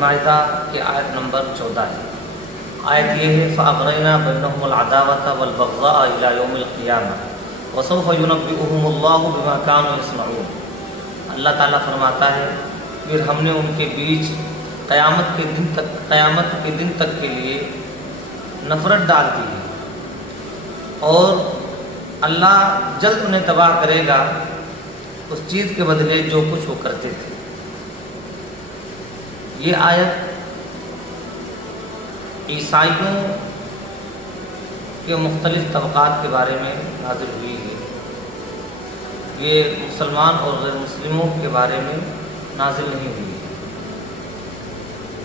مائدہ کی آیت نمبر 14 ہے۔ آیت یہ ہے فَأَغْرَيْنَا بَيْنَهُمُ الْعَدَاوَةَ وَالْبَغْضَاءَ إِلَى يَوْمِ الْقِيَامَةِ وَسَوْفَ يُنَبِّئُهُمُ اللَّهُ بِمَا كَانُوا يَصْنَعُونَ۔ اللہ تعالیٰ فرماتا ہے پھر ہم نے ان کے بیچ قیامت کے دن تک کے لیے نفرت ڈال دی ہے، اور اللہ جلد انہیں تباہ کرے گا اس چیز کے بدلے جو کچھ وہ کرتے تھے۔ یہ آیت عیسائیوں کے مختلف طبقات کے بارے میں نازل ہوئی ہے، یہ مسلمان اور غیر مسلموں کے بارے میں نازل نہیں ہوئی ہے،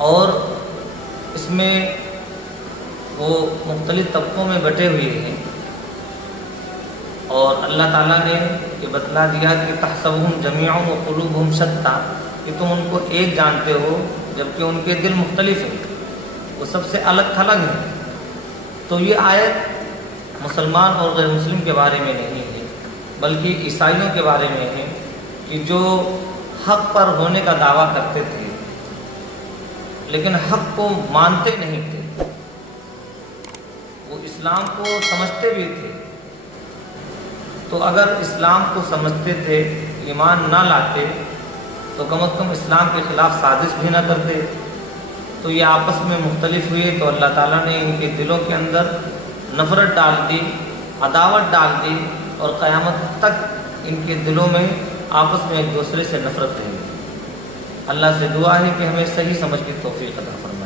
اور اس میں وہ مختلف طبقوں میں بٹے ہوئے ہیں، اور اللہ تعالیٰ نے یہ بتلا دیا کہ تحسبهم جميعا وقلوبهم شتى، کہ تم ان کو ایک جانتے ہو جبکہ ان کے دل مختلف ہیں، وہ سب سے الگ تھلگ ہیں۔ تو یہ آیت مسلمان اور غیر مسلم کے بارے میں نہیں ہے، بلکہ عیسائیوں کے بارے میں ہے کہ جو حق پر ہونے کا دعویٰ کرتے تھے لیکن حق کو مانتے نہیں تھے، وہ اسلام کو سمجھتے بھی تھے، تو اگر اسلام کو سمجھتے تھے ایمان نہ لاتے تو کم از کم اسلام کے خلاف سازش بھی نہ کرتے۔ تو یہ آپس میں مختلف ہوئے تو اللہ تعالیٰ نے ان کے دلوں کے اندر نفرت ڈال دی، عداوت ڈال دی، اور قیامت تک ان کے دلوں میں آپس میں ایک دوسرے سے نفرت رہے گی۔ اللہ سے دعا ہے کہ ہمیں صحیح سمجھ کی توفیق عطا فرمائے۔